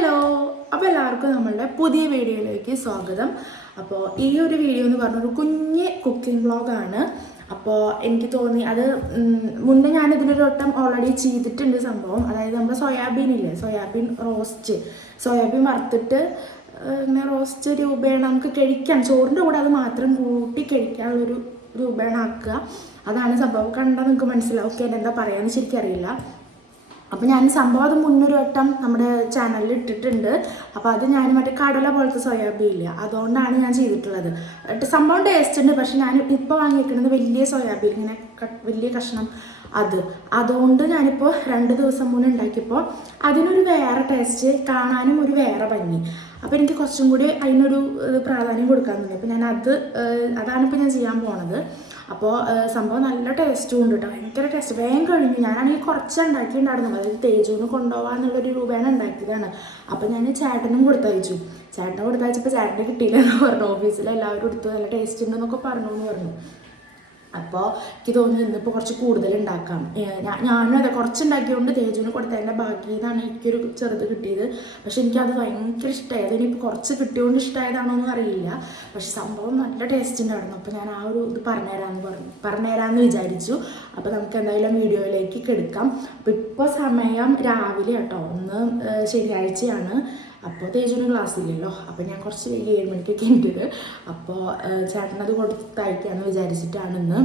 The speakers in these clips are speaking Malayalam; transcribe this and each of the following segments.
ഹലോ അപ്പോൾ എല്ലാവർക്കും നമ്മളുടെ പുതിയ വീഡിയോയിലേക്ക് സ്വാഗതം. അപ്പോൾ ഈ ഒരു വീഡിയോ എന്ന് പറഞ്ഞ ഒരു കുഞ്ഞ് കുക്കിംഗ് വ്ളോഗാണ് അപ്പോൾ എനിക്ക് തോന്നി അത് മുന്നേ ഞാൻ ഇതിലൊരു വട്ടം ഓൾറെഡി ചെയ്തിട്ടുണ്ട് സംഭവം. അതായത് നമ്മുടെ സോയാബീൻ ഇല്ലേ സോയാബീൻ റോസ്റ്റ് സോയാബീൻ വറുത്തിട്ട് ഇങ്ങനെ റോസ്റ്റ് രൂപേണ നമുക്ക് കഴിക്കാൻ ചോറിന്റെ കൂടെ അത് മാത്രം കൂട്ടി കഴിക്കാനുള്ളൊരു രൂപേണ ആക്കുക. അതാണ് സംഭവം. കണ്ടാൽ നിങ്ങൾക്ക് മനസ്സിലാവും. ഓക്കെ എന്താ പറയാമെന്ന് ശരിക്കും അറിയില്ല അപ്പോൾ ഞാൻ സംഭവം അത് മുന്നൊരു വട്ടം നമ്മുടെ ചാനലിൽ ഇട്ടിട്ടുണ്ട്. അപ്പോൾ അത് ഞാൻ മറ്റേ കടല പോലത്തെ സോയാബീൻ ഇല്ല അതുകൊണ്ടാണ് ഞാൻ ചെയ്തിട്ടുള്ളത്. സംഭവം ടേസ്റ്റ് ഉണ്ട് പക്ഷെ ഞാൻ ഇപ്പോൾ വാങ്ങിയിരിക്കുന്നത് വലിയ സോയാബീൻ ഇങ്ങനെ വലിയ കഷ്ണം അത്. അതുകൊണ്ട് ഞാനിപ്പോൾ രണ്ട് ദിവസം മുന്നേ ഉണ്ടാക്കിയപ്പോൾ അതിനൊരു വേറെ ടേസ്റ്റ് കാണാനും ഒരു വേറെ ഭംഗി. അപ്പോൾ എനിക്ക് കുറച്ചും കൂടി അതിനൊരു പ്രാധാന്യം കൊടുക്കാൻ തോന്നി. അപ്പോൾ ഞാൻ അത് അതാണ് ഇപ്പോൾ ഞാൻ ചെയ്യാൻ പോണത്. അപ്പോൾ സംഭവം നല്ല ടേസ്റ്റും ഉണ്ട് കേട്ടോ ഭയങ്കര ടേസ്റ്റ് വേഗം കഴിഞ്ഞു. ഞാനാണെങ്കിൽ കുറച്ച് ഉണ്ടാക്കിയിട്ടുണ്ടായിരുന്നു അതായത് തേജുവിന് കൊണ്ടുപോകാന്നുള്ളൊരു രൂപയാണ് ഉണ്ടാക്കിയതാണ് അപ്പോൾ ഞാൻ ചേട്ടനും കൊടുത്തയച്ചു. ചേട്ടനെ കൊടുത്തയച്ചപ്പോൾ ചേട്ടനെ കിട്ടിയില്ലെന്ന് പറഞ്ഞു. ഓഫീസിൽ എല്ലാവരും എടുത്തു. നല്ല ടേസ്റ്റ് ഉണ്ടെന്നൊക്കെ പറഞ്ഞു എന്ന് പറഞ്ഞു. അപ്പോൾ എനിക്ക് തോന്നുന്നു ഇന്നിപ്പോൾ കുറച്ച് കൂടുതൽ ഉണ്ടാക്കാം. ഞാനും അതെ കുറച്ച് ഉണ്ടാക്കിയതുകൊണ്ട് തേജുവിന് കൊടുത്തതിന്റെ ബാക്കി നിന്നാണ് എനിക്കൊരു ചെറുത് കിട്ടിയത്. പക്ഷെ എനിക്കത് ഭയങ്കര ഇഷ്ടമായി അതിനിപ്പോൾ കുറച്ച് കിട്ടിയതുകൊണ്ട് ഇഷ്ടമായതാണോ എന്ന് അറിയില്ല. പക്ഷെ സംഭവം നല്ല ടേസ്റ്റ് ഉണ്ടായിരുന്നു. അപ്പോൾ ഞാൻ ആ ഒരു ഇത് പറഞ്ഞുതരാമെന്ന് പറഞ്ഞു. പറഞ്ഞുതരാമെന്ന് വിചാരിച്ചു. അപ്പോൾ നമുക്ക് എന്തായാലും വീഡിയോയിലേക്ക് കെടുക്കാം. അപ്പോൾ ഇപ്പോൾ സമയം രാവിലെ കേട്ടോ. ഒന്ന് ശനിയാഴ്ചയാണ്. അപ്പോൾ തേജുവിന് ക്ലാസ് ഇല്ലല്ലോ. അപ്പോൾ ഞാൻ കുറച്ച് വലിയ ഏഴ് മണിക്കൊക്കെ ഉണ്ടത് അപ്പോൾ ചേട്ടനത് കൊടുത്തയക്കാമെന്ന് വിചാരിച്ചിട്ടാണ് ഇന്ന്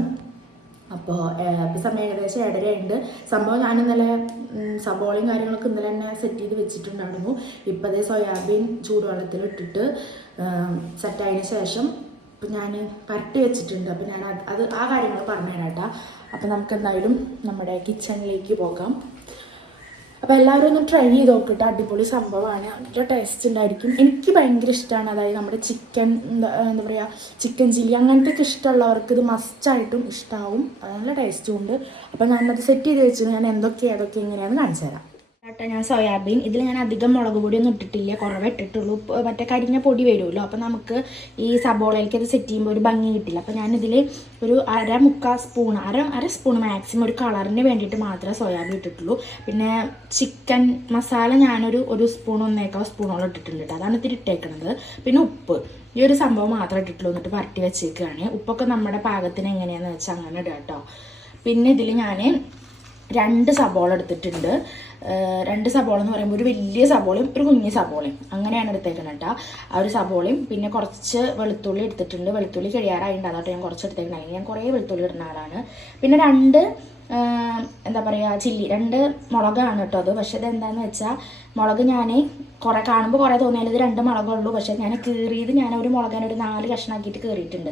അപ്പോൾ ഇപ്പോൾ സമയം ഏകദേശം ഏഴരയുണ്ട് സംഭവം ഞാൻ ഇന്നലെ സബോളയും കാര്യങ്ങളൊക്കെ ഇന്നലെ തന്നെ സെറ്റ് ചെയ്ത് വെച്ചിട്ടുണ്ടായിരുന്നു. ഇപ്പോൾ അതേ സോയാബീൻ ചൂടുവെള്ളത്തിൽ ഇട്ടിട്ട് സെറ്റായതിനു ശേഷം ഇപ്പം ഞാൻ പരട്ടി വെച്ചിട്ടുണ്ട്. അപ്പം ഞാൻ അത് അത് ആ കാര്യങ്ങൾ പറഞ്ഞുതരാം കേട്ടോ. അപ്പം നമുക്ക് എന്തായാലും നമ്മുടെ കിച്ചണിലേക്ക് പോകാം. അപ്പോൾ എല്ലാവരും ഒന്ന് ട്രൈ ചെയ്ത് നോക്കിയിട്ട് അടിപൊളി സംഭവമാണ്. നല്ല ടേസ്റ്റ് ഉണ്ടായിരിക്കും. എനിക്ക് ഭയങ്കര ഇഷ്ടമാണ് അതായത് നമ്മുടെ ചിക്കൻ എന്താ പറയുക ചിക്കൻ ചില്ലി അങ്ങനത്തെ ഇഷ്ടമുള്ളവർക്ക് ഇത് മസ്റ്റായിട്ടും ഇഷ്ടമാവും നല്ല ടേസ്റ്റും ഉണ്ട്. അപ്പോൾ ഞാനത് സെറ്റ് ചെയ്ത് വെച്ചു ഞാൻ എന്തൊക്കെ അതൊക്കെ എങ്ങനെയാണെന്ന് കാണിച്ചു തരാം. കേട്ടോ ഞാൻ സോയാബീൻ. ഇതിൽ ഞാൻ അധികം മുളക് പൊടിയൊന്നും ഇട്ടിട്ടില്ല. കുറവേ ഇട്ടിട്ടുള്ളൂ. മറ്റേ കരിഞ്ഞ പൊടി വരുമല്ലോ അപ്പോൾ നമുക്ക് ഈ സബോളയിലേക്ക് അത് സെറ്റ് ചെയ്യുമ്പോൾ ഒരു ഭംഗി കിട്ടില്ല. അപ്പോൾ ഞാനിതിൽ ഒരു അര മുക്കാൽ സ്പൂൺ അര അര സ്പൂൺ മാക്സിമം ഒരു കളറിന് വേണ്ടിയിട്ട് മാത്രമേ സോയാബീൻ ഇട്ടിട്ടുള്ളൂ. പിന്നെ ചിക്കൻ മസാല ഞാനൊരു ഒരു സ്പൂൺ ഒന്നേക്കാൾ സ്പൂണോളം ഇട്ടിട്ടുണ്ട് കേട്ടോ. അതാണ് ഇത്തിരി ഇട്ടേക്കുന്നത് പിന്നെ ഉപ്പ്. ഈ ഒരു സംഭവം മാത്രമേ ഇട്ടിട്ടുള്ളൂ. എന്നിട്ട് പരട്ടി വെച്ചേക്കുകയാണ് ഉപ്പൊക്കെ നമ്മുടെ പാകത്തിന് എങ്ങനെയാണെന്ന് വെച്ചാൽ അങ്ങനെ ഇടാം കേട്ടോ പിന്നെ ഇതിൽ ഞാൻ രണ്ട് സബോള എടുത്തിട്ടുണ്ട്. രണ്ട് സബോള എന്ന് പറയുമ്പോൾ ഒരു വലിയ സബോളയും ഒരു കുഞ്ഞു സബോളയും. അങ്ങനെയാണ് എടുത്തേക്കുന്നത് കേട്ടോ. ആ ഒരു സബോളയും പിന്നെ കുറച്ച് വെളുത്തുള്ളി എടുത്തിട്ടുണ്ട്. വെളുത്തുള്ളി കഴിയാറായിട്ടുണ്ട്. അതാട്ടോ ഞാൻ കുറച്ച് എടുത്തേക്കുന്നത്. ഞാൻ കുറേ വെളുത്തുള്ളി ഇടുന്ന ആളാണ്. പിന്നെ രണ്ട് എന്താ പറയുക ചില്ലി. രണ്ട് മുളകാണ് കേട്ടോ അത്. പക്ഷേ ഇത് വെച്ചാൽ മുളക് ഞാൻ കുറേ കാണുമ്പോൾ കുറേ തോന്നിയാൽ ഇത് രണ്ട് മുളകുള്ളൂ പക്ഷേ ഞാൻ കീറിയത് ഞാൻ ഒരു മുളകിനെ ഒരു നാല് കഷ്ണമാക്കിയിട്ട് കീറിയിട്ടുണ്ട്.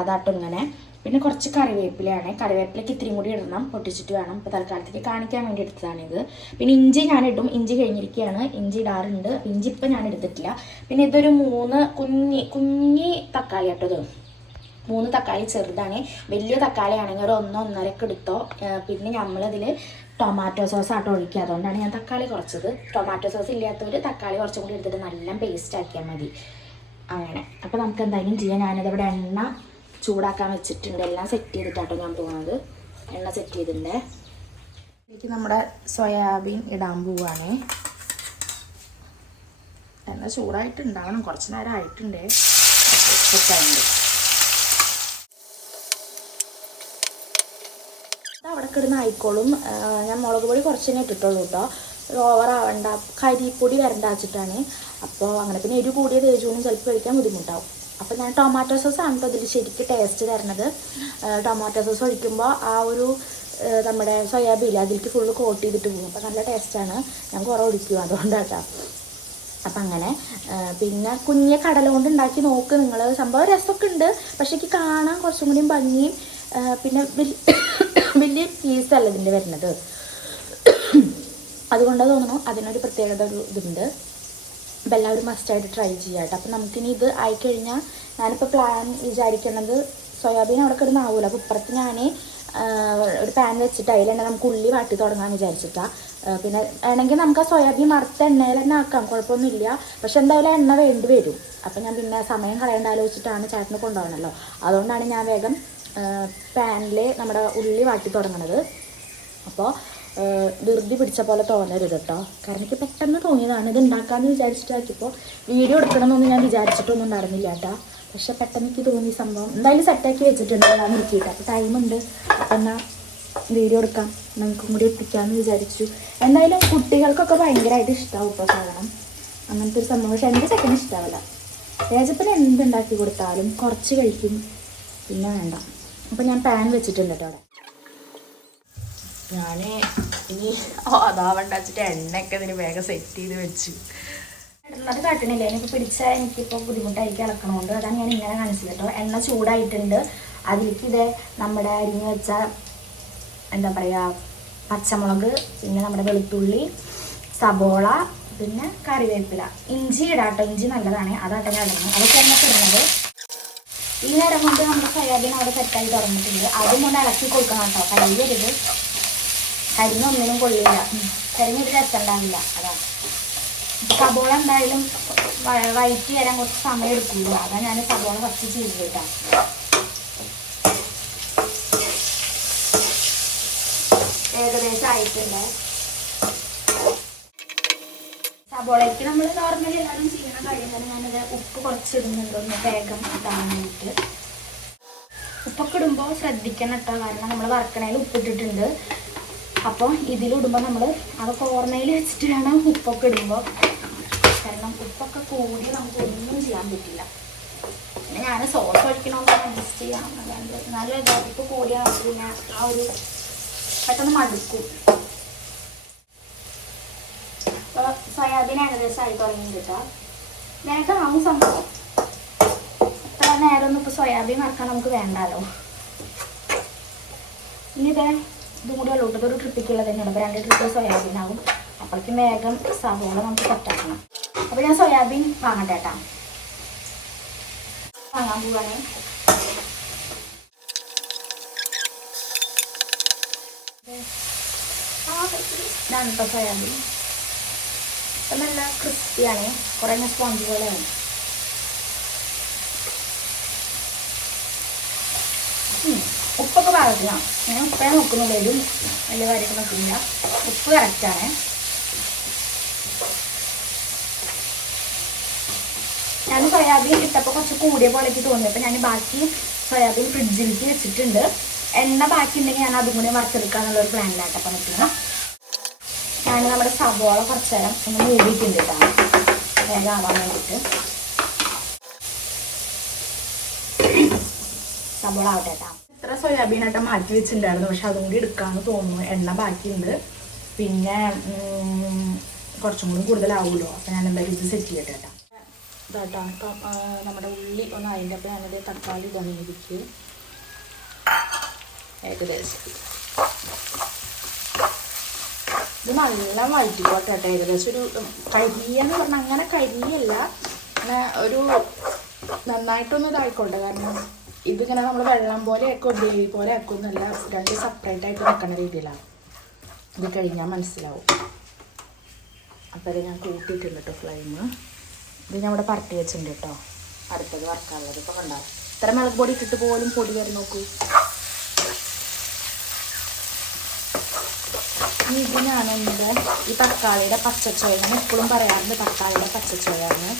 അതാട്ടോ ഇങ്ങനെ. പിന്നെ കുറച്ച് കറിവേപ്പിലയാണ്. കറിവേപ്പിലയ്ക്ക് ഇത്രയും കൂടി ഇടണം. പൊട്ടിച്ചിട്ട് വേണം. ഇപ്പോൾ തൽക്കാലത്തേക്ക് കാണിക്കാൻ വേണ്ടി എടുത്തതാണിത്. പിന്നെ ഇഞ്ചി ഞാൻ ഇടും ഇഞ്ചി കഴിഞ്ഞിരിക്കുകയാണ് ഇഞ്ചി ഇടാറുണ്ട്. ഇഞ്ചി ഇപ്പം ഞാൻ എടുത്തിട്ടില്ല. പിന്നെ ഇതൊരു മൂന്ന് കുഞ്ഞി കുഞ്ഞി തക്കാളി കേട്ടോ മൂന്ന് തക്കാളി ചെറുതാണ്. വലിയ തക്കാളി ആണെങ്കിൽ ഒരു ഒന്നോ ഒന്നരക്ക് എടുത്തോ. പിന്നെ നമ്മളിതിൽ ടൊമാറ്റോ സോസ് ആട്ടോ ഒഴിക്കുക. അതുകൊണ്ടാണ് ഞാൻ തക്കാളി കുറച്ചത്. ടൊമാറ്റോ സോസ് ഇല്ലാത്തവർ തക്കാളി കുറച്ചും കൂടി എടുത്തിട്ട് നല്ല പേസ്റ്റ് ആക്കിയാൽ മതി. അങ്ങനെ. അപ്പോൾ നമുക്ക് എന്തായാലും ചെയ്യാം. ഞാനിതിവിടെ എണ്ണ ചൂടാക്കാൻ വെച്ചിട്ടുണ്ട്. എല്ലാം സെറ്റ് ചെയ്തിട്ടാട്ടോ ഞാൻ പോകുന്നത് എണ്ണ സെറ്റ് ചെയ്തിട്ടുണ്ട്. ഇതിലേക്ക് നമ്മുടെ സോയാബീൻ ഇടാൻ പോവുകയാണ് എണ്ണ ചൂടായിട്ടുണ്ടാവണം. കുറച്ച് നേരം ആയിട്ടുണ്ട്. അവിടെ കിടന്ന് ആയിക്കോളും. ഞാൻ മുളക് പൊടി കുറച്ച് തന്നെ ഇട്ടിട്ടുള്ളൂ കേട്ടോ ഓവർ ആവണ്ട. കരിപ്പൊടി വരണ്ട വെച്ചിട്ടാണ് അപ്പോൾ അങ്ങനെ പിന്നെ എരിവ് കൂടിയ തേജുവിനും ചിലപ്പോൾ കഴിക്കാൻ ബുദ്ധിമുട്ടാവും. അപ്പോൾ ഞാൻ ടൊമാറ്റോ സോസ് ആണ് കേട്ടോ ഇതിൽ ശരിക്കും ടേസ്റ്റ് തരണത്. ടൊമാറ്റോ സോസ് ഒഴിക്കുമ്പോൾ ആ ഒരു നമ്മുടെ സോയാബീൻ അതിലേക്ക് ഫുള്ള് കോട്ട് ചെയ്തിട്ട് പോകും. അപ്പോൾ നല്ല ടേസ്റ്റാണ് ഞാൻ കുറേ ഒഴിക്കും അതുകൊണ്ടാട്ടോ. അപ്പം അങ്ങനെ പിന്നെ കുഞ്ഞെ കടല കൊണ്ട് ഉണ്ടാക്കി നോക്ക് നിങ്ങൾ സംഭവം രസമൊക്കെ ഉണ്ട്. പക്ഷേ എനിക്ക് കാണാൻ കുറച്ചും കൂടിയും ഭംഗിയും പിന്നെ വലിയ പീസ് പീസല്ല ഇതിന്റെ വരുന്നത്. അതുകൊണ്ടാണ് തോന്നുന്നു അതിനൊരു പ്രത്യേകത ഒരു ഇതുണ്ട്. അപ്പം എല്ലാവരും മസ്റ്റായിട്ട് ട്രൈ ചെയ്യാം കേട്ടോ അപ്പം നമുക്കിനി ഇത് ആയിക്കഴിഞ്ഞാൽ ഞാനിപ്പോൾ പ്ലാൻ വിചാരിക്കുന്നത് സോയാബീൻ അവിടെ കിടന്നാവൂല അപ്പോൾ ഇപ്പുറത്ത് ഞാൻ ഒരു പാൻ വെച്ചിട്ട് അതിൽ തന്നെ നമുക്ക് ഉള്ളി വാട്ടി തുടങ്ങാമെന്ന് വിചാരിച്ചിട്ടാണ് പിന്നെ വേണമെങ്കിൽ നമുക്ക് ആ സോയാബീൻ മറുത്ത എണ്ണയിൽ തന്നെ ആക്കാം. കുഴപ്പമൊന്നുമില്ല. പക്ഷെ എന്തായാലും എണ്ണ വേണ്ടി വരും. അപ്പം ഞാൻ പിന്നെ സമയം കളയേണ്ട ആലോചിച്ചിട്ടാണ് ചേട്ടന് കൊണ്ടുപോകണമല്ലോ അതുകൊണ്ടാണ് ഞാൻ വേഗം പാനിൽ നമ്മുടെ ഉള്ളി വാട്ടി തുടങ്ങണത്. അപ്പോൾ ധൃതി പിടിച്ച പോലെ തോന്നരുത് കേട്ടോ കാരണം എനിക്ക് പെട്ടെന്ന് തോന്നിയതാണ്. ഇത് ഉണ്ടാക്കാമെന്ന് വിചാരിച്ചിട്ടാക്കിയപ്പോൾ വീഡിയോ എടുക്കണമെന്നൊന്നും ഞാൻ വിചാരിച്ചിട്ടൊന്നും ഉണ്ടായിരുന്നില്ല കേട്ടോ പക്ഷെ പെട്ടെന്ന് എനിക്ക് തോന്നി സംഭവം എന്തായാലും സെറ്റാക്കി വെച്ചിട്ടുണ്ട് ഞാൻ നിർത്തിയിട്ട് അപ്പോൾ ടൈമുണ്ട് അപ്പം എന്നാൽ വീഡിയോ എടുക്കാം. നമുക്കും കൂടി ഒട്ടിക്കാമെന്ന് വിചാരിച്ചു. എന്തായാലും കുട്ടികൾക്കൊക്കെ ഭയങ്കരമായിട്ട് ഇഷ്ടമാവും ഇപ്പോൾ സാധനം. അങ്ങനത്തെ ഒരു സംഭവം. പക്ഷെ എന്റെ ചെക്കന് ഇഷ്ടമാവില്ല രാജപ്പന് എന്തുണ്ടാക്കി കൊടുത്താലും കുറച്ച് കഴിക്കും. പിന്നെ വേണ്ട. അപ്പം ഞാൻ പാൻ വെച്ചിട്ടുണ്ട് കേട്ടോ അവിടെ. ഞാൻ ഇനി അതാവണ്ട വെച്ചിട്ട് എണ്ണയൊക്കെ ഇതിന് വേഗം സെറ്റ് ചെയ്ത് വെച്ചു. അത് കാട്ടണില്ല. എനിക്ക് പിടിച്ചാൽ എനിക്കിപ്പോൾ ബുദ്ധിമുട്ടായിരിക്കും ഇളക്കണോണ്ട് അതാണ് ഞാൻ ഇങ്ങനെ കാണിച്ചത് കേട്ടോ. എണ്ണ ചൂടായിട്ടുണ്ട്. അതിലേക്ക് ഇത് നമ്മുടെ അരിഞ്ഞ് വെച്ച എന്താ പറയുക പച്ചമുളക് പിന്നെ നമ്മുടെ വെളുത്തുള്ളി സബോള പിന്നെ കറിവേപ്പില. ഇഞ്ചി ഇടാട്ടോ. ഇഞ്ചി നല്ലതാണ്. അതാട്ടോ ഞാൻ ഇടുന്നത്. അതൊക്കെ എണ്ണ ഇടുന്നത് ഈ നേരം കൊണ്ട് നമ്മുടെ സോയാബീൻ അവിടെ സെറ്റായി തുറന്നിട്ടുണ്ട്. അതും കൊണ്ട് ഇളക്കി കൊടുക്കണം കേട്ടോ. കരിയരുത് കരിഞ്ഞൊന്നിനും കൊള്ളില്ല. കരിഞ്ഞൊരു രസം ഉണ്ടാവില്ല. അതാണ് സബോള എന്തായാലും വൈറ്റ് വരാൻ കുറച്ച് സമയം എടുക്കുള്ളൂ അതാണ് ഞാൻ സബോള ഫസ്റ്റ് ചെയ്ത് കേട്ടോ ഏകദേശം ആയിട്ടുണ്ട്. സബോളയ്ക്ക് നമ്മൾ നോർമലി എല്ലാവരും ചെയ്യണ കാര്യം തന്നെ ഞാനത് ഉപ്പ് കുറച്ച് ഇടുന്നുണ്ട് ഒന്ന് വേഗം ഇടാൻ ഉപ്പൊക്കെ ഇടുമ്പോൾ ശ്രദ്ധിക്കണം കേട്ടോ കാരണം നമ്മൾ വറക്കണേൽ ഉപ്പിട്ടിട്ടുണ്ട്. അപ്പോൾ ഇതിലിടുമ്പോൾ നമ്മൾ അതൊക്കെ ഓർമ്മയിൽ വെച്ചിട്ട് വേണം ഉപ്പൊക്കെ ഇടുമ്പോൾ കാരണം ഉപ്പൊക്കെ കൂടി നമുക്ക് ഒന്നും ചെയ്യാൻ പറ്റില്ല. പിന്നെ ഞാൻ സോസ് ഒഴിക്കണമെന്ന് അഡ്ജസ്റ്റ് ചെയ്യാം. നല്ല ഉപ്പ് കൂടിയാൽ പിന്നെ ആ ഒരു പെട്ടെന്ന് മടുക്കും. സോയാബീൻ ഏകദേശം ആയി തുടങ്ങി കിട്ടാം. വേഗം ആവും സംഭവം. നേരം ഒന്നും ഇപ്പോൾ സോയാബീൻ വറക്കാൻ നമുക്ക് വേണ്ടാലോ? ഇനി ഇതേ ഇതും കൂടി ഉള്ളൂ ഒരു ട്രിപ്പിക്കുള്ളത് തന്നെയാണ്. അപ്പോൾ രണ്ട് ട്രിപ്പ് സോയാബീൻ ആകും. അപ്പോഴേക്കും വേഗം സവോള നമുക്ക് സെറ്റാക്കണം അപ്പോൾ ഞാൻ സോയാബീൻ വാങ്ങട്ടെ കേട്ടോ വാങ്ങാൻ പോവാണേ. ഇതാണ് സോയാബീൻ ഇപ്പം നല്ല ക്രിസ്പിയാണ് കുറേ സ്പോഞ്ച് പോലെയാണ് ഉം. ഉപ്പൊക്കെ പാകത്തിനാണ് ഞാൻ ഉപ്പേ നോക്കുന്നുള്ളൂ. വലിയ കാര്യമൊക്കെ നോക്കുന്നില്ല ഉപ്പ് കറക്റ്റാണ് ഞാൻ സോയാബീൻ ഇട്ടപ്പോൾ കുറച്ച് കൂടിയ പോലെ എനിക്ക് തോന്നി. അപ്പോൾ ഞാൻ ബാക്കി സോയാബീൻ ഫ്രിഡ്ജിലേക്ക് വെച്ചിട്ടുണ്ട്. എണ്ണ ബാക്കി ഉണ്ടെങ്കിൽ ഞാൻ അതും കൂടി വറുത്തെടുക്കുക ഒരു അപ്പം നിൽക്കുന്നത്. ഞാൻ നമ്മുടെ സവോള കുറച്ച് നേരം ഒന്ന് മൂടിയിട്ടുണ്ട് കേട്ടോ. വേഗം വേണ്ടിയിട്ട്. സവോള ആവട്ടെ കേട്ടോ. ഇത്ര സോയാബീനായിട്ട് മാറ്റി വെച്ചിട്ടുണ്ടായിരുന്നു. പക്ഷെ അതും കൂടി എടുക്കാമെന്ന് തോന്നുന്നു. എണ്ണ ബാക്കിയുണ്ട്. പിന്നെ കുറച്ചും കൂടി കൂടുതലാവുമല്ലോ. അപ്പം ഞാൻ എന്തായാലും ഇത് സെറ്റ് ചെയ്യട്ടെ കേട്ടോ. ഇപ്പം നമ്മുടെ ഉള്ളി ഒന്ന് അതിന്റെ അപ്പം ഞാനത് തക്കാളി ഇതായിരിക്കും ഏകദേശം. ഇത് നല്ല വഴറ്റിക്കോട്ടെ കേട്ടോ. ഏകദേശം ഒരു കരിയെന്ന് പറഞ്ഞാൽ അങ്ങനെ കരിയല്ല ഒരു നന്നായിട്ടൊന്നും ഇതായിക്കോട്ടെ. കാരണം ഇതിങ്ങനെ നമ്മൾ വെള്ളം പോലെ ആക്കും ഗ്രേവി പോലെ ആക്കും നല്ല രണ്ട് സെപ്പറേറ്റ് ആയിട്ട് വെക്കണ രീതിയിലാണ് ഇത് കഴിഞ്ഞാൽ മനസ്സിലാവും. അപ്പോൾ ഇത് ഞാൻ കൂട്ടിയിട്ടുണ്ട് കേട്ടോ ഫ്ലെയിം ഇത് ഞാൻ ഇവിടെ പരട്ടി വെച്ചിട്ടുണ്ട് കേട്ടോ അടുത്തത് വറക്കാനുള്ളത്. ഇപ്പോൾ കണ്ടാൽ ഇത്ര മുളക് പൊടി ഇട്ടിട്ട് പോലും പൊടി വരും നോക്കൂ. ഇത് ഞാനെന്താ ഈ തക്കാളിയുടെ പച്ചച്ചോയ എപ്പോഴും പറയാറുണ്ട് തക്കാളിയുടെ പച്ചച്ചോയാണ്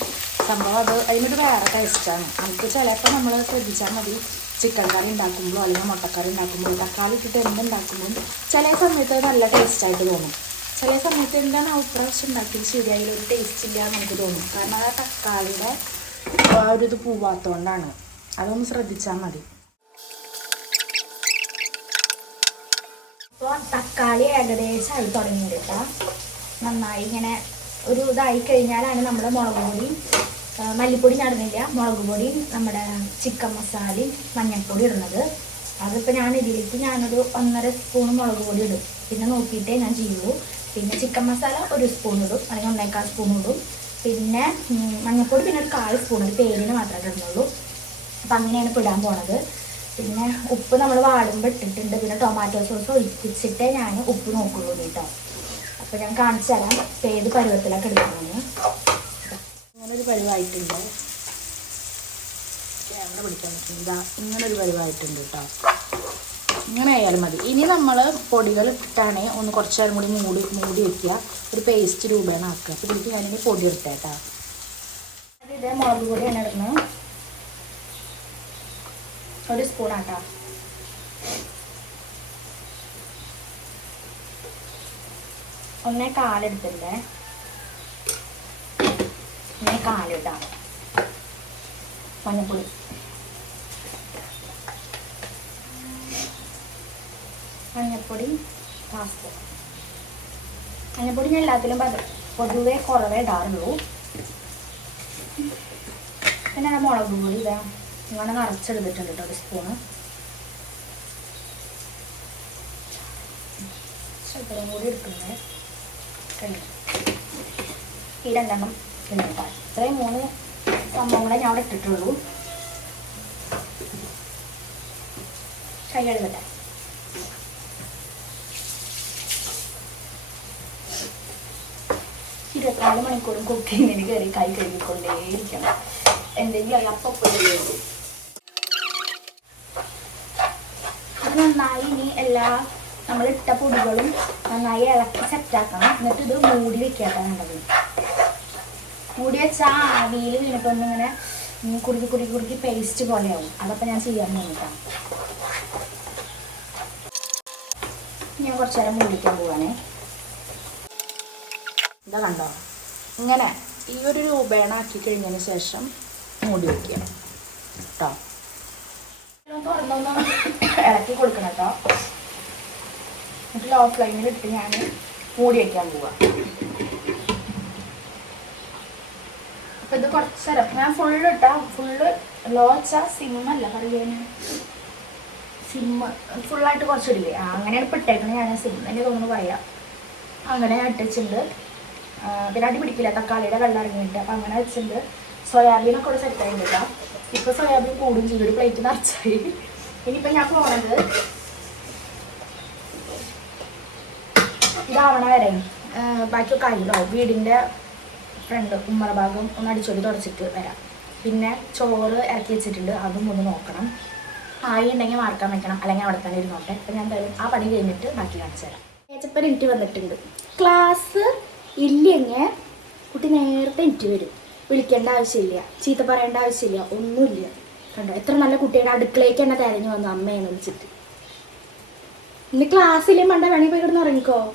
സംഭവം അത് അതിനൊരു വേറെ ടേസ്റ്റാണ് നമുക്ക് ചിലപ്പോൾ നമ്മൾ ശ്രദ്ധിച്ചാൽ മതി. ചിക്കൻ കറി ഉണ്ടാക്കുമ്പോഴോ അല്ലെങ്കിൽ മുട്ടക്കറി ഉണ്ടാക്കുമ്പോഴോ തക്കാളി ഇട്ടിട്ട് എന്തുണ്ടാക്കുമ്പോഴും ചില സമയത്ത് നല്ല ടേസ്റ്റായിട്ട് തോന്നും. ചില സമയത്ത് എന്താണ് ആ പ്രാവശ്യം ഉണ്ടാക്കിയത് ശരിയായി ഒരു ടേസ്റ്റ് ഇല്ല നമുക്ക് തോന്നും. കാരണം ആ തക്കാളിയുടെ ഒരു ഇത് പൂവാത്തതുകൊണ്ടാണ് അതൊന്ന് ശ്രദ്ധിച്ചാൽ മതി. അപ്പോൾ തക്കാളി ഏകദേശം ആയി തുടങ്ങിയിട്ട് നന്നായി ഇങ്ങനെ ഒരു ഇതായി കഴിഞ്ഞാലാണ് നമ്മൾ മുളക് പൊടി മല്ലിപ്പൊടി ഞാടുന്നില്ല മുളക് പൊടി നമ്മുടെ ചിക്കൻ മസാലയും മഞ്ഞൾപ്പൊടി ഇടുന്നത്. അതിപ്പോൾ ഞാൻ ഇതിലേക്ക് ഞാനൊരു ഒന്നര സ്പൂൺ മുളക് പൊടി ഇടും. പിന്നെ നോക്കിയിട്ടേ ഞാൻ ചെയ്യുള്ളൂ പിന്നെ ചിക്കൻ മസാല ഒരു സ്പൂൺ ഇടും. അല്ലെങ്കിൽ ഒന്നേക്കാൽ സ്പൂൺ ഇടും. പിന്നെ മഞ്ഞൾപ്പൊടി പിന്നെ ഒരു കാൽ സ്പൂൺ ഒരു പേരിന് മാത്രമേ ഇടുന്നുള്ളൂ. അപ്പം അങ്ങനെയാണ് ഇടാൻ പോണത്. പിന്നെ ഉപ്പ് നമ്മൾ വാടുമ്പോൾ ഇട്ടിട്ടുണ്ട്. പിന്നെ ടൊമാറ്റോ സോസ് ഒഴിപ്പിച്ചിട്ടേ ഞാൻ ഉപ്പ് നോക്കുള്ളൂ കേട്ടോ. അപ്പോൾ ഞാൻ കാണിച്ചു തരാം. ഏത് പരുവത്തിലൊക്കെ എടുക്കണമെന്ന് ഇങ്ങനൊരു പരിവായിട്ടുണ്ട്. ക്യാമറ പിടിക്കാൻ പറ്റും? ഇതാ ഇങ്ങനൊരു പരിവായിട്ടുണ്ട് കേട്ടോ ഇങ്ങനെ ആയാലും മതി. ഇനി നമ്മൾ പൊടികൾ ഇട്ടാണ് ഒന്ന് കുറച്ച് നേരം കൂടി മൂടി മൂടി വെക്കുക. ഒരു പേസ്റ്റ് രൂപേണ ആക്കുക. അപ്പോൾ ഇതിലേക്ക് ഞാനിനി പൊടി ഇട്ടേട്ടാ ഇതേ മുളക് പൊടിയാണ് ഇടുന്നത്. ഒരു സ്പൂൺ ആട്ടോ. ഒന്നേ കാലെടുത്തില്ലേ കാലം കാലിട്ടാണ് മഞ്ഞപ്പൊടി മഞ്ഞപ്പൊടി മഞ്ഞപ്പൊടി ഞാൻ എല്ലാത്തിലും പത പൊതുവേ കുറവേ ഇടാറുള്ളൂ. പിന്നെ മുളക് പൊടി ഇതാ ഇങ്ങനെ നിറച്ചെടുത്തിട്ടുണ്ട് കേട്ടോ ഒരു സ്പൂണ്. ശകലം കൂടി എടുക്കുന്നത് കഴിഞ്ഞു ഈ രണ്ടെണ്ണം ഇടുന്നുണ്ട് ഇത്രയും മൂന്ന് സംഭവങ്ങളെ ഞാൻ അവിടെ ഇട്ടിട്ടുള്ളൂ. കൈ കഴുകട്ടെ. ഇരുപത്തിനാല് മണിക്കൂറും കുക്കിങ്ങിന് കയറി കൈ കഴുകിക്കൊണ്ടേയിരിക്കണം. എന്തെങ്കിലും അപ്പം പോയുള്ളൂ അത് നന്നായി ഇനി എല്ലാ നമ്മൾ ഇട്ട പൊടികളും നന്നായി ഇളക്കി സെറ്റാക്കണം എന്നിട്ട് ഇത് മൂടി വെക്കാട്ടാണ് മൂടി വെച്ചാൽ ആവിയിൽ വീണിപ്പോൾ ഇങ്ങനെ കുറുക്കി കുറുക്കി കുറുക്കി പേസ്റ്റ് പോലെയാവും. അതൊക്കെ ഞാൻ ചെയ്യാൻ വേണ്ടിയിട്ടാണ് ഞാൻ കുറച്ച് നേരം മൂടിക്കാൻ പോവാണേ. ഇതാ കണ്ടോ? ഇങ്ങനെ ഈ ഒരു രൂപേണ ആക്കി കഴിഞ്ഞതിന് ശേഷം മൂടി വയ്ക്കുക കേട്ടോ തുറന്നൊന്ന് ഇളക്കി കൊടുക്കണം കേട്ടോ എന്നിട്ട് ലോ ഫ്ലെയിമിൽ ഇട്ട് ഞാൻ മൂടി വയ്ക്കാൻ പോവാം. അപ്പം ഇത് കുറച്ച് ഞാൻ ഫുള്ള് ഇട്ടാ? ഫുള്ള് ലോ വെച്ചാൽ സിമ്മല്ല പറയുക സിമ്മ ഫുള്ളായിട്ട് കുറച്ചിടില്ലേ അങ്ങനെയാണ് ഇപ്പം ഇട്ടേക്കണേ ഞാൻ സിം എന്നെ തോന്നുന്നു പറയാം. അങ്ങനെ ഞാൻ ഇട്ടിട്ടുണ്ട്. പിന്നെ അടി പിടിക്കില്ല തക്കാളിയുടെ വെള്ളം ഇറങ്ങിയിട്ട് അപ്പം അങ്ങനെ വെച്ചിട്ടുണ്ട്. സോയാബീനൊക്കെ ഇവിടെ സെറ്റ് ആയിട്ടില്ല ഇപ്പൊ സോയാബീൻ കൂടും ചെയ്തു ഒരു പ്ലേറ്റ് നിറച്ചായി. ഇനിയിപ്പം ഞാൻ പോണത് ഇതാവണ വരെ. ബാക്കി ബാക്കിയൊക്കെ ആയില്ലോ? വീടിന്റെ ഫ്രണ്ട് ഉമ്മറ ഭാഗം ഒന്ന് അടിച്ചൊടി തുടച്ചിട്ട് വരാം. പിന്നെ ചോറ് ഇറക്കി വെച്ചിട്ടുണ്ട്. അതും ഒന്ന് നോക്കണം. ആയി ഉണ്ടെങ്കിൽ മാർക്കാൻ വെക്കണം. അല്ലെങ്കിൽ അവിടെ തന്നെ ഇരുന്നോട്ടെ. അപ്പം ഞാൻ എന്തായാലും ആ പണി കഴിഞ്ഞിട്ട് ബാക്കി കാണിച്ചു തരാം. ഏച്ചപ്പൻ എനിക്ക് വന്നിട്ടുണ്ട്. ക്ലാസ് ഇല്ലെങ്കിൽ കുട്ടി നേരത്തെ എനിക്ക് വരും. വിളിക്കേണ്ട ആവശ്യമില്ല. ചീത്ത പറയേണ്ട ആവശ്യമില്ല. ഒന്നുമില്ല. കണ്ടോ? എത്ര നല്ല കുട്ടിയുടെ അടുക്കളയ്ക്ക് തന്നെ തിരഞ്ഞു വന്നു. അമ്മയെന്ന് വിളിച്ചിട്ട്. ഇന്ന് ക്ലാസ്സിലെ മണ്ട വേണമെങ്കിൽ പോയി കിടന്ന് ഉറങ്ങിക്കോ?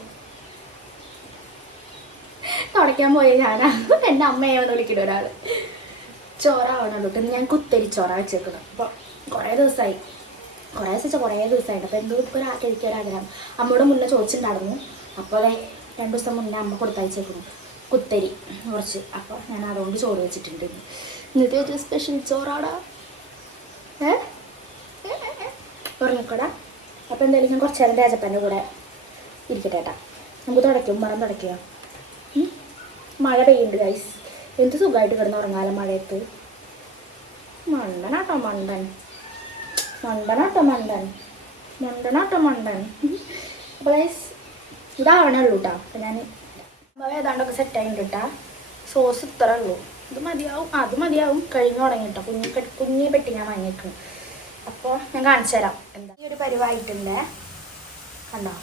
തുടയ്ക്കാൻ പോയ ഞാനാ എന്റെ അമ്മയെ വന്ന് വിളിക്കുന്ന ഒരാൾ ആവണം കേട്ടോ ഞാൻ കുത്തരി ചോറ വെച്ചേക്കണം. അപ്പോൾ കുറേ ദിവസമായി കുറേ ദിവസം കുറേ ദിവസമായിട്ട് അപ്പോൾ എന്തോ ഇപ്പോൾ കഴിക്കാൻ ഒരാഗ്രഹം അമ്മയോട് മുന്നേ ചോദിച്ചിട്ടുണ്ടായിരുന്നു. അപ്പോൾ അതെ രണ്ട് ദിവസം മുന്നേ അമ്മ കൊടുത്തയച്ചേക്കുന്നു കുത്തരി കുറച്ച്. അപ്പോൾ ഞാൻ അതുകൊണ്ട് ചോറ് വെച്ചിട്ടുണ്ട്. എന്നിട്ട് ഒരു സ്പെഷ്യൽ ചോറാടാ. ഏ? ഉറങ്ങിക്കോടാ. അപ്പോൾ എന്തായാലും ഞാൻ കുറച്ച് നേരം രാജപ്പന്റെ കൂടെ ഇരിക്കട്ടെ ഏട്ടാ നമുക്ക് തുടയ്ക്കും. മറം തുടയ്ക്കുക. മഴ പെയ്യുന്നുണ്ട് ഗൈസ് എന്ത് സുഖമായിട്ട് കിടന്ന് ഉറങ്ങാല മഴയത്ത്? മണ്ടനാട്ടോ മണ്ടൻ. മണ്ടനാട്ടോ മണ്ടൻ. മണ്ടനാട്ടോ മണ്ടൻ. അപ്പോൾ ഗൈസ് ഇതാവണേ ഉള്ളൂ കേട്ടോ ഞാൻ ഏതാണ്ടൊക്കെ സെറ്റ് ആയിട്ട് കേട്ടാ സോസ് ഇത്ര ഉള്ളൂ. ഇത് മതിയാവും. അത് മതിയാവും. കഴിഞ്ഞു തുടങ്ങി കേട്ടോ കുഞ്ഞി കുഞ്ഞി പെട്ടി ഞാൻ വാങ്ങിയിട്ടുണ്ട് അപ്പോൾ ഞാൻ കാണിച്ചു തരാം. എന്താ ഈ ഒരു പരിവായിട്ടുണ്ട്. കണ്ടോ?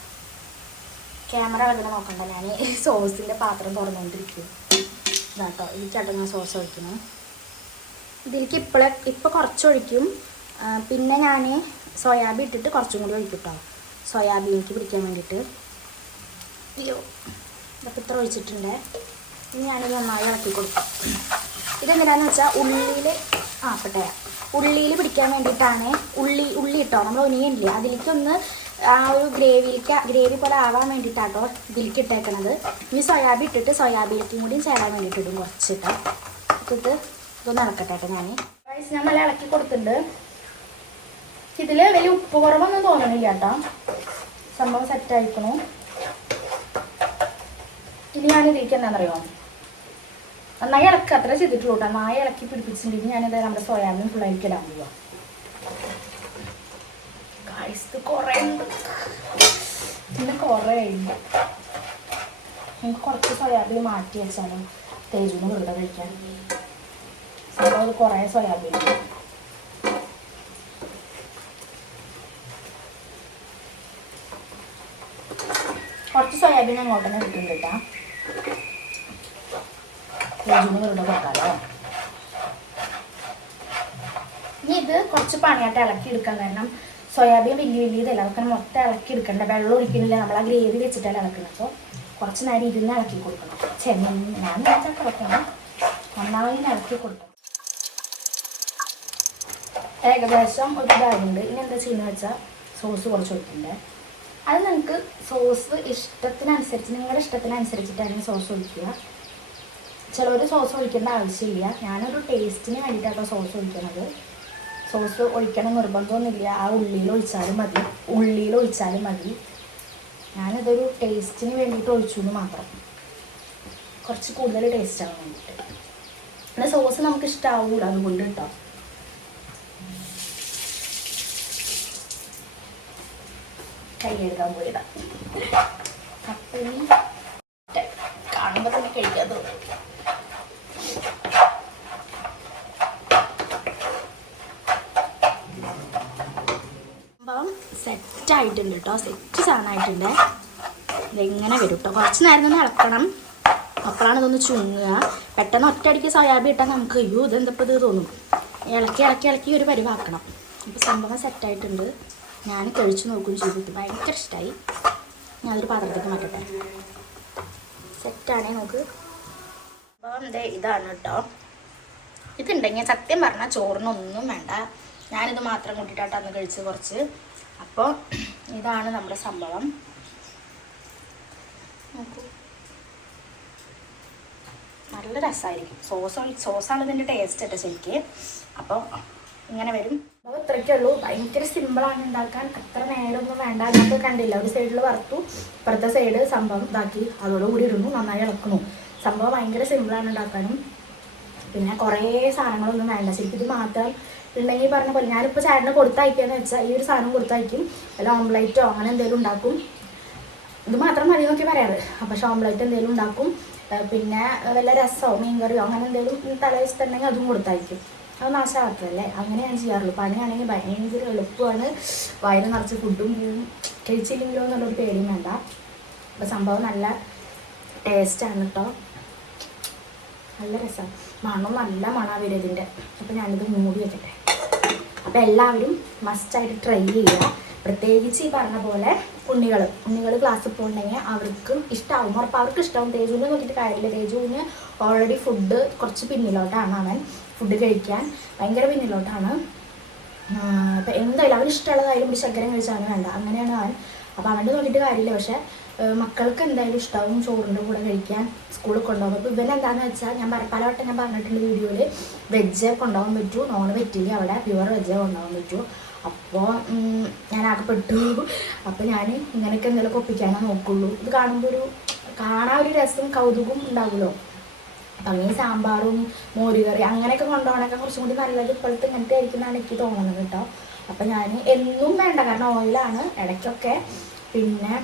ക്യാമറ കളഞ്ഞ നോക്കണ്ട ഞാൻ ഈ സോസിന്റെ പാത്രം തുറന്നുകൊണ്ടിരിക്കും ഇതാട്ടോ ഈ ഞാൻ സോസ് ഒഴിക്കണം ഇതിലേക്ക് ഇപ്പോഴെ ഇപ്പോൾ കുറച്ചൊഴിക്കും. പിന്നെ ഞാൻ സോയാബീൻ ഇട്ടിട്ട് കുറച്ചും കൂടി ഒഴിക്കും കേട്ടോ സോയാബീനിക്ക് പിടിക്കാൻ വേണ്ടിയിട്ട്. അയ്യോ ഇതൊക്കെ ഇത്ര ഒഴിച്ചിട്ടുണ്ട്. ഇനി ഞാൻ നന്നായി ഇളക്കി കൊടുക്കും. ഇതെന്തിനാന്ന് വെച്ചാൽ ഉള്ളിയിൽ ആ പെട്ടയാ ഉള്ളിയിൽ പിടിക്കാൻ വേണ്ടിയിട്ടാണ് ഉള്ളി ഉള്ളി ഇട്ടോ. നമ്മൾ ഒനിയനില്ലേ അതിലേക്കൊന്ന് ആ ഒരു ഗ്രേവിക്ക് ഗ്രേവി പോലെ ആവാൻ വേണ്ടിയിട്ടാണ് കേട്ടോ ഇതിലേക്ക് ഇട്ടേക്കണത്. ഇനി സോയാബീൻ ഇട്ടിട്ട് സോയാബീനിലേക്കും കൂടിയും ചേരാൻ വേണ്ടിയിട്ട് ഇടും കുറച്ചിട്ട്. ഇട്ടിട്ട് ഇതൊന്ന് ഇളക്കട്ടെ കേട്ടോ ഞാൻ ഞാൻ നല്ല ഇളക്കി കൊടുത്തിട്ടുണ്ട്. ഇതിൽ വലിയ ഉപ്പ് കുറവൊന്നും തോന്നണില്ല കേട്ടോ. സംഭവം സെറ്റ് ആയിക്കണു. ഇനി ഞാൻ ഇതിലേക്ക് എന്താണെന്നറിയോ നന്നായി ഇളക്കുക അത്ര ചെയ്തിട്ടുള്ളൂ കേട്ടോ. നന്നായി ഇളക്കി പിടിപ്പിച്ചിട്ടുണ്ടെങ്കിൽ ഞാനിത് നമ്മുടെ സോയാബീൻ ഫുള്ളായിരിക്കും ഇത് കുറേ ഉണ്ട്. പിന്നെ കുറേ ഉണ്ട്. നമുക്ക് കുറച്ച് സോയാബീൻ മാറ്റി വെച്ചാലും തേജുവിന് വെറുതെ കഴിക്കാൻ. സംഭവം കുറേ സോയാബീൻ കുറച്ച് സോയാബീൻ അങ്ങോട്ട് തന്നെ ഇട്ടിട്ടുണ്ട് കേട്ടോ. തേജുവിന് വെറുതെ കൊടുക്കാമല്ലോ ഇനി ഇത് കുറച്ച് പണിയായിട്ട് ഇളക്കി എടുക്കാൻ കാരണം സോയാബീൻ വലിയ വലിയ ഇതല്ല അതൊക്കെ മൊത്തം ഇളക്കി എടുക്കണ്ട വെള്ളം ഒഴിക്കുന്നില്ല. നമ്മൾ ആ ഗ്രേവി വെച്ചിട്ടല്ല ഇളക്കുന്നത് അപ്പോൾ കുറച്ച് നേരം ഇരുന്ന് ഇളക്കി കൊടുക്കണം. ചെമ്മീൻ ഞാൻ വെച്ചാൽ കിടക്കണം. നന്നായി ഇളക്കി കൊടുക്കണം. ഏകദേശം ഒരു ബാഗുണ്ട് ഇനി എന്താ ചെയ്യുന്നത് വെച്ചാൽ സോസ് കുറച്ച് ഒഴിക്കണ്ടേ. അത് നിങ്ങൾക്ക് സോസ് ഇഷ്ടത്തിനനുസരിച്ച് നിങ്ങളുടെ ഇഷ്ടത്തിനനുസരിച്ചിട്ടാണ് സോസ് ഒഴിക്കുക. ചിലവർ സോസ് ഒഴിക്കേണ്ട ആവശ്യമില്ല. ഞാനൊരു ടേസ്റ്റിന് വേണ്ടിയിട്ടാണ് സോസ് ഒഴിക്കുന്നത് സോസ് ഒഴിക്കണം നിർബന്ധമൊന്നുമില്ല. ആ ഉള്ളിയിൽ ഒഴിച്ചാലും മതി. ഉള്ളിയിൽ ഒഴിച്ചാലും മതി. ഞാനിതൊരു ടേസ്റ്റിന് വേണ്ടിയിട്ട് ഒഴിച്ചു എന്ന് മാത്രം. കുറച്ച് കൂടുതൽ ടേസ്റ്റ് ആവാൻ വേണ്ടിയിട്ട്. പിന്നെ സോസ് നമുക്ക് ഇഷ്ടമാവൂല അതുകൊണ്ട് കേട്ടോ കൈ എടുക്കാൻ പോയതാ. അപ്പൊ ഇനി കാണുമ്പോ തന്നെ കഴിക്കാൻ തോന്നും സംഭവം ആയിട്ടുണ്ട് കേട്ടോ. സെറ്റ് സാധനമായിട്ടുണ്ട്. ഇതെങ്ങനെ വരും കേട്ടോ കുറച്ച് നേരം തന്നെ ഇളക്കണം. അപ്പോഴാണ് ഇതൊന്ന് ചുങ്ങുക. പെട്ടെന്ന് ഒറ്റയടിക്ക് സോയാബി ഇട്ടാൽ നമുക്ക് അയ്യോ ഇതെന്തപ്പോൾ ഇത് തോന്നും. ഇളക്കി ഇളക്കി ഇളക്കി ഒരു പരിവാക്കണം. അപ്പോൾ സംഭവം സെറ്റായിട്ടുണ്ട് ഞാൻ കഴിച്ചു നോക്കും ചെയ്തിട്ട് ഭയങ്കര ഇഷ്ടമായി ഞാനൊരു പാത്രത്തേക്ക് മാറ്റട്ടെ. സെറ്റാണേ നമുക്ക്. സംഭവം ദേ ഇതാണ് കേട്ടോ ഇതുണ്ടെങ്കിൽ സത്യം പറഞ്ഞാൽ ചോറിനൊന്നും വേണ്ട. ഞാനിത് മാത്രം കൂട്ടിയിട്ടാണ് അന്ന് കഴിച്ച് കുറച്ച്. അപ്പോൾ ഇതാണ് നമ്മുടെ സംഭവം. നല്ല രസമായിരിക്കും സോസ് സോസാണ് ഇതിന്റെ ടേസ്റ്റ് കേട്ടോ ശരിക്ക്. അപ്പോൾ ഇങ്ങനെ വരും. അപ്പോൾ ഇത്രയ്ക്കേ ഉള്ളൂ. ഭയങ്കര സിമ്പിളാണ് ഉണ്ടാക്കാൻ. അത്ര നേരമൊന്നും വേണ്ട. എന്നൊക്കെ കണ്ടില്ല ഒരു സൈഡിൽ വറുത്തു. ഇപ്പുറത്തെ സൈഡ് സംഭവം ഇതാക്കി. അതോടുകൂടി ഇടുന്നു. നന്നായി ഇളക്കുന്നു. സംഭവം ഭയങ്കര സിമ്പിളാണ് ഉണ്ടാക്കാനും. പിന്നെ കുറേ സാധനങ്ങളൊന്നും വേണ്ട. ശരിക്കും ഇത് മാത്രം ഉണ്ടെങ്കിൽ പറഞ്ഞ പോലെ ഞാനിപ്പോൾ ചേട്ടന് കൊടുത്തയക്കുകയെന്ന് വെച്ചാൽ ഈ ഒരു സാധനം കൊടുത്തയക്കും. അല്ല ഓംലൈറ്റോ അങ്ങനെ എന്തെങ്കിലും ഉണ്ടാക്കും. ഇത് മാത്രം മതി നോക്കി പറയാറ്. അപ്പോൾ പക്ഷെ ഓംലൈറ്റ് എന്തെങ്കിലും ഉണ്ടാക്കും. പിന്നെ വല്ല രസമോ മീൻകറിയോ അങ്ങനെ എന്തെങ്കിലും തലവെച്ചിട്ടുണ്ടെങ്കിൽ അതും കൊടുത്തയക്കും. അത് നാശമാക്കല്ലേ? അങ്ങനെ ഞാൻ ചെയ്യാറുള്ളൂ. പണിയാണെങ്കിൽ ഭയങ്കര എളുപ്പമാണ്. വയറ് നിറച്ച് ഫുഡും കഴിച്ചില്ലെങ്കിലോ എന്നുള്ളൊരു പേടിയും വേണ്ട. അപ്പോൾ സംഭവം നല്ല ടേസ്റ്റാണ് കേട്ടോ നല്ല രസം. മണം നല്ല മണമാണ് വരും ഇതിന്റെ അപ്പോൾ ഞാനിത് മൂടി വെക്കട്ടെ. അപ്പോൾ എല്ലാവരും മസ്റ്റായിട്ട് ട്രൈ ചെയ്യുക. പ്രത്യേകിച്ച് ഈ പറഞ്ഞ പോലെ ഉണ്ണികൾ ഉണ്ണികൾ ക്ലാസ്സിൽ പോകുന്നുണ്ടെങ്കിൽ അവർക്കും ഇഷ്ടമാവും ഉറപ്പ് അവർക്ക് ഇഷ്ടമാവും തേജുവിനെ നോക്കിയിട്ട് കാര്യമില്ല. തേജുവിന് ഓൾറെഡി ഫുഡ് കുറച്ച് പിന്നിലോട്ടാണ് അവൻ ഫുഡ് കഴിക്കാൻ. ഭയങ്കര പിന്നിലോട്ടാണ്. അപ്പം എന്തായാലും അവന് ഇഷ്ടമുള്ളതായാലും ഒരു ശകരം കഴിച്ചാൽ വേണ്ട. അങ്ങനെയാണ് അവൻ. അപ്പോൾ അവന്റെ നോക്കിയിട്ട് കാര്യമില്ല. പക്ഷേ മക്കൾക്ക് എന്തായാലും ഇഷ്ടമാവും ചോറിന്റെ കൂടെ കഴിക്കാൻ സ്കൂളിൽ കൊണ്ടുപോകും അപ്പോൾ ഇവൻ എന്താണെന്ന് വെച്ചാൽ ഞാൻ പറ- പലവട്ടം ഞാൻ പറഞ്ഞിട്ടുള്ള വീഡിയോയിൽ വെജ് കൊണ്ടുപോകാൻ പറ്റൂ നോൺ വെറ്റില്ല അവിടെ? പ്യുവർ വെജ് കൊണ്ടുപോകാൻ പറ്റൂ. അപ്പോൾ ഞാൻ ആകെപ്പെട്ടു. അപ്പോൾ ഞാൻ ഇങ്ങനെയൊക്കെ എന്തെങ്കിലും ഒപ്പിക്കാനേ നോക്കുള്ളൂ. ഇത് കാണുമ്പോൾ ഒരു കാണാൻ ഒരു രസം കൗതുകം ഉണ്ടാവുമല്ലോ. അങ്ങനെ സാമ്പാറും മോരുകറി അങ്ങനെയൊക്കെ കൊണ്ടുപോകണൊക്കെ കുറച്ചും കൂടി നല്ലത് ഇപ്പോഴത്തെ ഇങ്ങനത്തെ ആയിരിക്കുന്നതാണ് എനിക്ക് തോന്നുന്നത് കേട്ടോ. അപ്പം ഞാൻ എന്നും വേണ്ട കാരണം ഓയിലാണ് ഇടയ്ക്കൊക്കെ പിന്നെ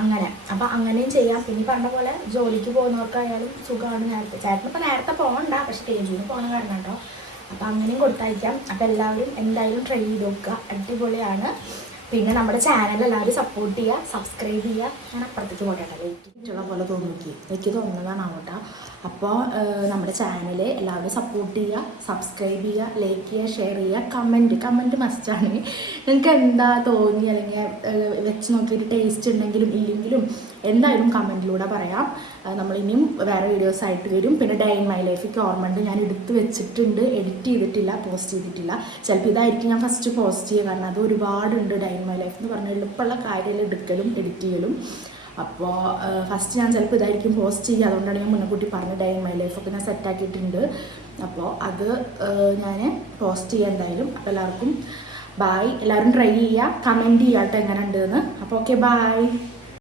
അങ്ങനെ. അപ്പം അങ്ങനെയും ചെയ്യാം. പിന്നെ പറഞ്ഞ പോലെ ജോലിക്ക് പോകുന്നവർക്കായാലും സുഖമാണ് നേരത്തെ. ചേട്ടൻ ഇപ്പൊ നേരത്തെ പോകണ്ട പക്ഷെ സ്റ്റേജിൽ പോകണ കാരണം കേട്ടോ അപ്പം അങ്ങനെയും കൊടുത്തയക്കാം. അപ്പം എല്ലാവരും എന്തായാലും ട്രൈ ചെയ്ത് നോക്കുക. അടിപൊളിയാണ്. പിന്നെ നമ്മുടെ ചാനൽ എല്ലാവരും സപ്പോർട്ട് ചെയ്യുക സബ്സ്ക്രൈബ് ചെയ്യുക. ഞാൻ അപ്പുറത്തേക്ക് പോകട്ടെ. പോലെ തോന്നിക്ക്. എനിക്ക് തോന്നുന്നതാണ് കേട്ടോ അപ്പോൾ നമ്മുടെ ചാനൽ എല്ലാവരും സപ്പോർട്ട് ചെയ്യുക സബ്സ്ക്രൈബ് ചെയ്യുക ലൈക്ക് ചെയ്യുക ഷെയർ ചെയ്യുക കമന്റ് കമന്റ് മസ്റ്റാണ് നിങ്ങൾക്ക് എന്താ തോന്നി? അല്ലെങ്കിൽ വെച്ച് നോക്കിയിട്ട് ടേസ്റ്റ് ഉണ്ടെങ്കിലും ഇല്ലെങ്കിലും എന്തായാലും കമന്റിലൂടെ പറയാം. നമ്മളിനിയും വേറെ വീഡിയോസ് ആയിട്ട് വരും. പിന്നെ ഡേ ഇൻ മൈ ലൈഫിക്ക് ഓർമ്മയുണ്ട് ഞാൻ എടുത്ത് വെച്ചിട്ടുണ്ട്. എഡിറ്റ് ചെയ്തിട്ടില്ല പോസ്റ്റ് ചെയ്തിട്ടില്ല. ചിലപ്പോൾ ഇതായിരിക്കും ഞാൻ ഫസ്റ്റ് പോസ്റ്റ് ചെയ്യുക. കാരണം അത് ഒരുപാടുണ്ട് ഡേ ഇൻ മൈ ലൈഫ് എന്ന് പറഞ്ഞാൽ എളുപ്പമുള്ള കാര്യങ്ങൾ എടുക്കലും എഡിറ്റ് ചെയ്യലും. അപ്പോൾ ഫസ്റ്റ് ഞാൻ ചിലപ്പോൾ ഇതായിരിക്കും പോസ്റ്റ് ചെയ്യുക. അതുകൊണ്ടാണ് ഞാൻ മുന്നക്കൂട്ടി പറഞ്ഞ മൈ ലൈഫൊക്കെ ഞാൻ സെറ്റാക്കിയിട്ടുണ്ട് അപ്പോൾ അത് ഞാൻ പോസ്റ്റ് ചെയ്യാം എന്തായാലും. അപ്പോൾ എല്ലാവർക്കും ബായ് എല്ലാവരും ട്രൈ ചെയ്യുക. കമന്റ് ചെയ്യാട്ടോ എങ്ങനെ ഉണ്ടെന്ന് അപ്പോൾ ഓക്കെ ബായ്